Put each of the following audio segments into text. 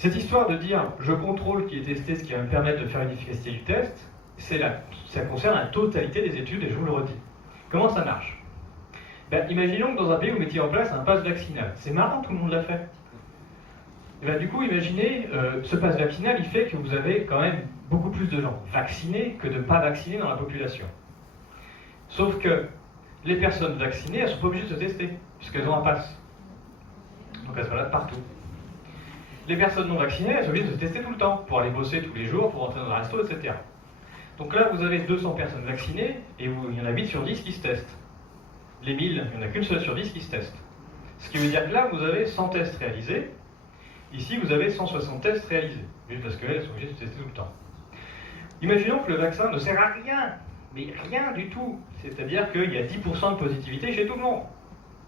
Cette histoire de dire je contrôle qui est testé, ce qui va me permettre de faire une efficacité du test, ça concerne la totalité des études et je vous le redis. Comment ça marche? Imaginons que dans un pays vous mettiez en place un pass vaccinal. C'est marrant, tout le monde l'a fait. Du coup, imaginez, ce pass vaccinal, il fait que vous avez quand même beaucoup plus de gens vaccinés que de pas vaccinés dans la population. Sauf que les personnes vaccinées, elles ne sont pas obligées de se tester, puisqu'elles ont un pass. Donc elles se baladent partout. Les personnes non vaccinées, elles sont obligées de se tester tout le temps, pour aller bosser tous les jours, pour rentrer dans un resto, etc. Donc là, vous avez 200 personnes vaccinées, et il y en a 8 sur 10 qui se testent. Les 1000, il n'y en a qu'une seule sur 10 qui se testent. Ce qui veut dire que là, vous avez 100 tests réalisés. Ici, vous avez 160 tests réalisés, juste parce qu'elles sont obligées de se tester tout le temps. Imaginons que le vaccin ne sert à rien, mais rien du tout. C'est-à-dire qu'il y a 10% de positivité chez tout le monde.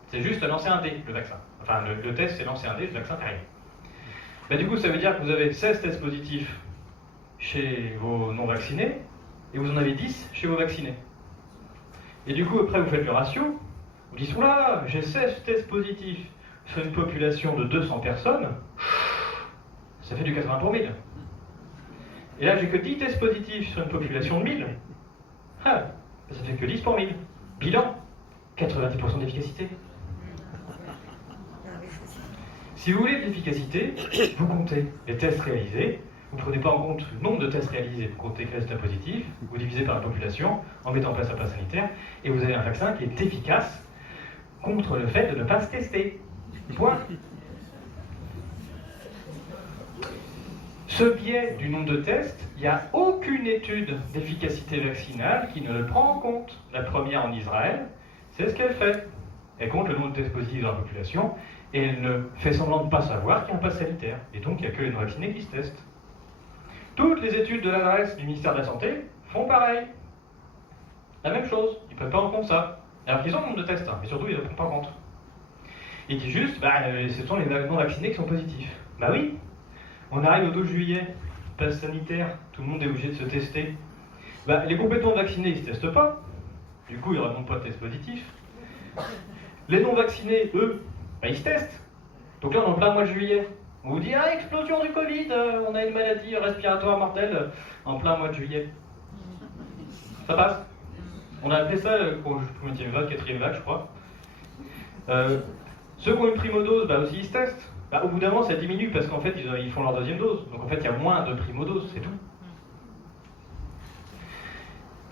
C'est juste lancer un dé, le vaccin. Enfin, le test, c'est lancer un dé, le vaccin fait rien. Du coup, ça veut dire que vous avez 16 tests positifs chez vos non-vaccinés, et vous en avez 10 chez vos vaccinés. Et du coup, après, vous faites le ratio, vous dites, oula, j'ai 16 tests positifs sur une population de 200 personnes, ça fait du 80 pour 1000. Et là, j'ai que 10 tests positifs sur une population de 1000. Ah, ça fait que 10 pour 1000. Bilan, 90% d'efficacité. Si vous voulez de l'efficacité, vous comptez les tests réalisés, vous ne prenez pas en compte le nombre de tests réalisés, vous comptez les résultats positifs, vous divisez par la population en mettant en place un pass sanitaire, et vous avez un vaccin qui est efficace contre le fait de ne pas se tester. Point. Ce biais du nombre de tests, il n'y a aucune étude d'efficacité vaccinale qui ne le prend en compte. La première en Israël, c'est ce qu'elle fait. Elle compte le nombre de tests positifs dans la population et elle ne fait semblant de ne pas savoir qu'il y a un pass sanitaire. Et donc, il n'y a que les non-vaccinés qui se testent. Toutes les études de l'adresse du ministère de la Santé font pareil. La même chose. Ils ne prennent pas en compte ça. Alors qu'ils ont le nombre de tests, mais surtout, ils ne le prennent pas en compte. Ils disent juste, ce sont les non-vaccinés qui sont positifs. Oui. On arrive au 12 juillet, passe sanitaire, tout le monde est obligé de se tester. Les complètement vaccinés, ils ne se testent pas. Du coup, ils ne remontent pas de tests positifs. Les non-vaccinés, eux, ils se testent. Donc là, on est en plein mois de juillet. On vous dit, explosion du Covid, on a une maladie respiratoire mortelle en plein mois de juillet. Ça passe. On a appelé ça, combien vague, 4e vague, je crois. Ceux qui ont une primo-dose, aussi ils se testent. Au bout d'un moment, ça diminue parce qu'en fait, ils font leur 2e dose. Donc en fait, il y a moins de primo-doses, c'est tout.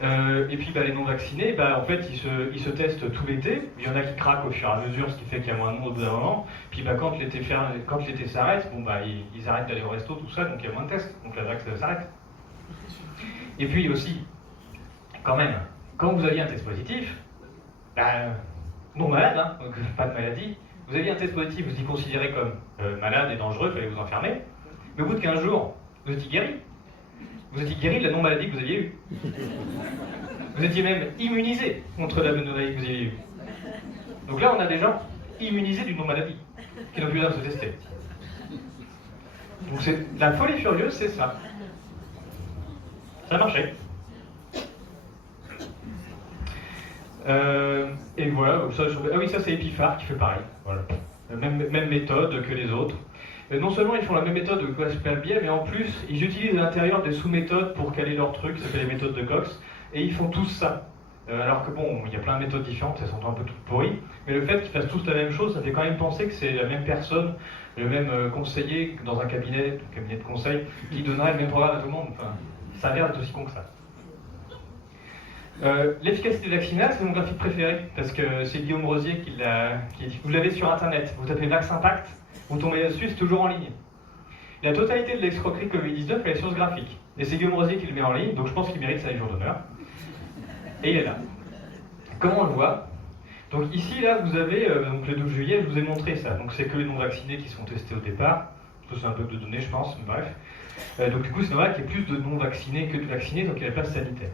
Et puis les non-vaccinés, en fait, ils se testent tout l'été. Il y en a qui craquent au fur et à mesure, ce qui fait qu'il y a moins de monde au bout d'un moment. Puis quand l'été s'arrête, ils arrêtent d'aller au resto, tout ça, donc il y a moins de tests. Donc la vague, ça s'arrête. Et puis aussi, quand même, quand vous aviez un test positif, non malade, donc pas de maladie, vous aviez un test positif, vous y considérez comme malade et dangereux, il fallait vous enfermer. Mais au bout de 15 jours, vous étiez guéri. Vous étiez guéri de la non-maladie que vous aviez eue. Vous étiez même immunisé contre la non-maladie que vous aviez eue. Donc là, on a des gens immunisés d'une non-maladie, qui n'ont plus besoin de se tester. Donc la folie furieuse, c'est ça. Ça a marché. Et voilà, ça c'est Epiphar qui fait pareil. Voilà. Même méthode que les autres. Non seulement ils font la même méthode que Cospel Biais, mais en plus ils utilisent à l'intérieur des sous-méthodes pour caler leur truc, ça s'appelle les méthodes de Cox, et ils font tous ça. Alors que il y a plein de méthodes différentes, elles sont un peu toutes pourries, mais le fait qu'ils fassent tous la même chose, ça fait quand même penser que c'est la même personne, le même conseiller dans un cabinet de conseil, qui donnerait le même programme à tout le monde. Enfin, ça a l'air d'être aussi con que ça. L'efficacité vaccinale, c'est mon graphique préféré, parce que c'est Guillaume Rosier qui dit. Vous l'avez sur internet, vous tapez VaxImpact, vous tombez là-dessus, c'est toujours en ligne. La totalité de l'escroquerie Covid-19 elle est sur ce graphique. Et c'est Guillaume Rosier qui le met en ligne, donc je pense qu'il mérite sa Légion d'honneur. Et il est là. Comment on le voit? Donc ici, là, vous avez, le 12 juillet, je vous ai montré ça. Donc c'est que les non-vaccinés qui sont testés au départ. C'est un bug de données, je pense, mais bref. Donc du coup, c'est normal qu'il y ait plus de non-vaccinés que de vaccinés, donc il y a la place sanitaire.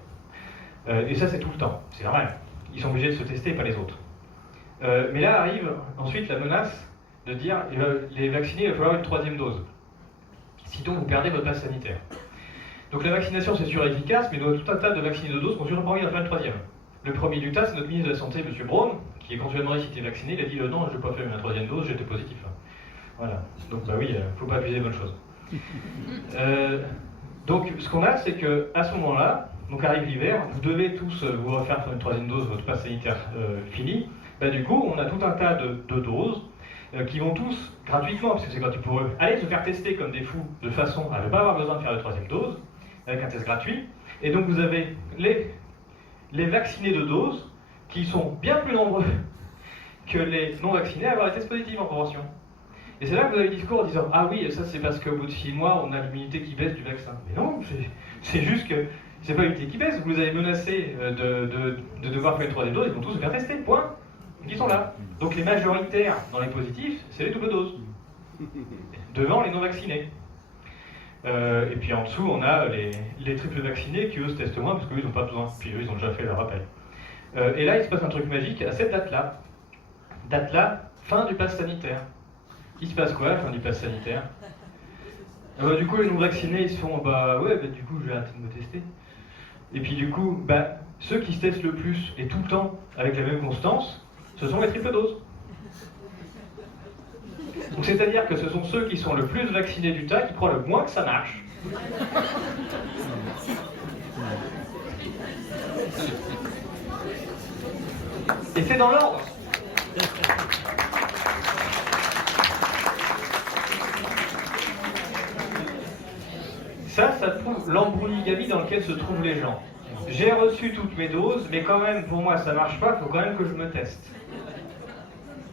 Et ça, c'est tout le temps. C'est normal. Ils sont obligés de se tester et pas les autres. Mais là arrive ensuite la menace de dire les vaccinés, il va falloir une 3e dose. Sinon, vous perdez votre passe sanitaire. Donc la vaccination, c'est sûr et efficace, mais il y a tout un tas de vaccinés de doses qui ont toujours pas envie d'en faire une 3e. Le premier du tas, c'est notre ministre de la Santé, M. Braun, qui est éventuellement s'il était vacciné, il a dit non, je n'ai pas fait ma 3e dose, j'étais positif. Voilà. Donc oui, il ne faut pas abuser des bonnes choses. Donc ce qu'on a, c'est qu'à ce moment-là, donc arrive l'hiver, vous devez tous vous refaire une troisième dose, votre passe sanitaire fini. Du coup, on a tout un tas de doses qui vont tous, gratuitement, parce que c'est gratuit pour eux, aller se faire tester comme des fous, de façon à ne pas avoir besoin de faire de troisième dose, avec un test gratuit. Et donc vous avez les vaccinés de dose, qui sont bien plus nombreux que les non-vaccinés à avoir des tests positifs en proportion. Et c'est là que vous avez le discours en disant « Ah oui, ça c'est parce qu'au bout de 6 mois, on a l'immunité qui baisse du vaccin. » Mais non, c'est juste que c'est pas l'immunité qui baisse, vous les avez menacés de devoir faire une troisième dose, ils vont tous se faire tester, point. Donc ils sont là. Donc les majoritaires dans les positifs, c'est les doubles doses, devant les non-vaccinés. Et puis en dessous, on a les triples vaccinés qui eux se testent moins, parce qu'eux ils n'ont pas besoin, puis eux ils ont déjà fait leur rappel. Et là, il se passe un truc magique à cette date-là. Date-là, fin du pass sanitaire. Il se passe quoi à la fin du pass sanitaire? Du coup, les non-vaccinés, ils se font du coup, je vais arrêter de me tester. Et puis du coup, ceux qui se testent le plus et tout le temps avec la même constance, ce sont les triples doses. Donc c'est-à-dire que ce sont ceux qui sont le plus vaccinés du tas qui croient le moins que ça marche. Et c'est dans l'ordre. Ça prouve l'embrouilligamie dans lequel se trouvent les gens. J'ai reçu toutes mes doses, mais quand même, pour moi, ça marche pas, il faut quand même que je me teste.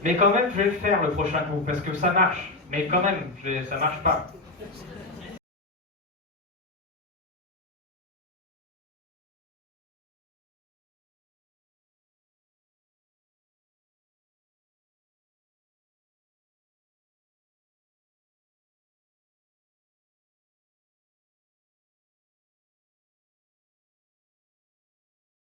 Mais quand même, je vais le faire le prochain coup, parce que ça marche. Mais quand même, ça marche pas.